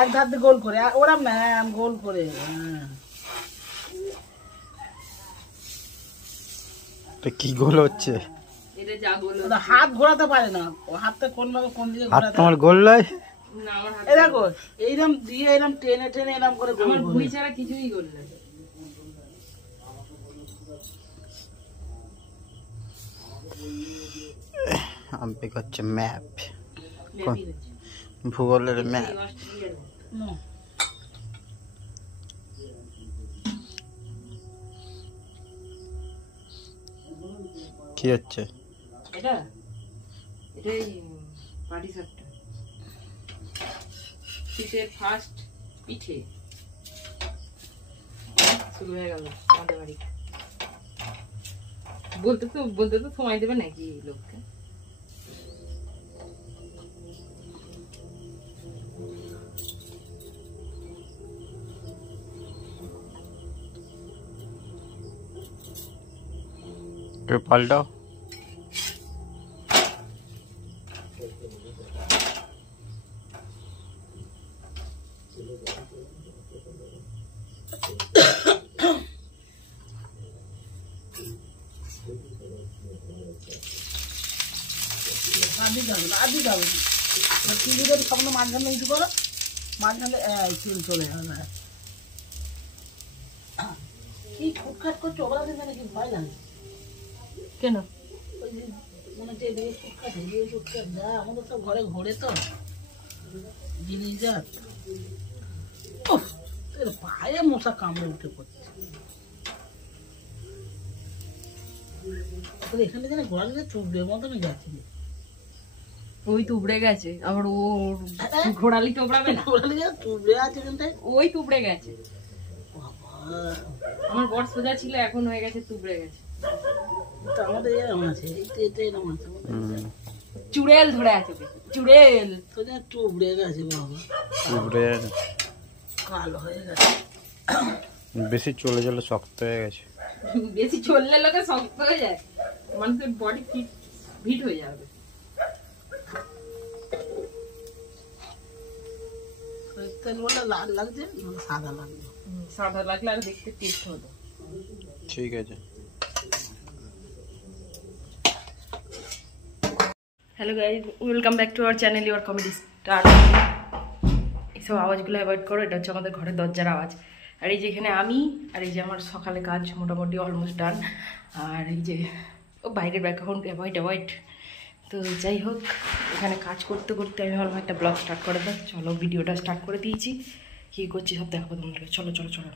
এক ধার দিয়ে গোল করে, ওরম না, গোল করে। কি গোল হচ্ছে? হাত ঘোরাতে পারে না, হাতটা কোন ভাবে কোন দিকে হাত তোমার গোল নয়। এই দেখো এইরকম দিয়ে এরকম টেনে টেনে এরকম করে গোল ভুঁড়ি ছাড়া কিছুই গোল না। আমি হচ্ছে ম্যাপ, ভূগোলের ম্যাপ। কি হচ্ছে এটা? এটাই পাটি সাপটা, শীতের ফার্স্ট পিঠে শুরু হয়ে গেল আমাদের বাড়ি। বলতে তো সময় দেবে নাকি লোককে? পাল্টাও। মাঝখানে কিছু করো, মাঝখানে চলে যাবে। কি ফুটখাট করছো ওরা দেবে নাকি ভয় লাগে? কেন? ওই যে মনে হচ্ছে এদিকে ফুটখাট এদিকে ফুটখাট, যা আমাদের তো ঘরে ঘোরে তো জিনিস যাক। পায়ে মশা কামড়ে উঠে পড়ছে। এখানে যেন ঘোরা গেলে চুবড়ে মতনই যাচ্ছে। ওই তুবড়ে গেছে, আবার ও ঘোড়ালি তোবড়াবে না, ঘোরালে চুবড়ে আছে কিন্তু ওই তুবড়ে গেছে। আমার বড় সোজা ছিল, এখন হয়ে গেছে তুবড়ে গেছে। আমাদের এরকম আছে, এটা এরকম আছে, চুড়েল ধরে আছে, চুড়েল সোজা চুবড়ে গেছে বাবা, চুবড়ে কালো হয়ে গেছে। বেশি চলে চলে শক্ত হয়ে গেছে। বেশি চললে লোকে শক্ত হয়ে যায়, মানুষের বডি ফিট হয়ে যাবে। তেল বলে লাল লাগছে, সাদা লাগছে। সাদা লাগলে আর দেখতে টেস্ট হতো। ঠিক আছে। Hello guys, welcome back to our channel your comedy star. এইসব আওয়াজগুলো অ্যাভয়েড করো, এটা হচ্ছে আমাদের ঘরের দরজার আওয়াজ। আর এই যে এখানে আমি, আর এই যে আমার সকালে কাজ মোটামুটি অলমোস্ট ডান। আর এই যে ও বাইরের ব্যাকগ্রাউন্ড অ্যাভয়েড। তো যাই হোক, এখানে কাজ করতে করতে আমি ভাবলাম একটা ব্লগ স্টার্ট করে দাও। চলো ভিডিওটা স্টার্ট করে দিয়েছি, কী করছি সব দেখাবো তোমাদেরকে। চলো চলো চলো।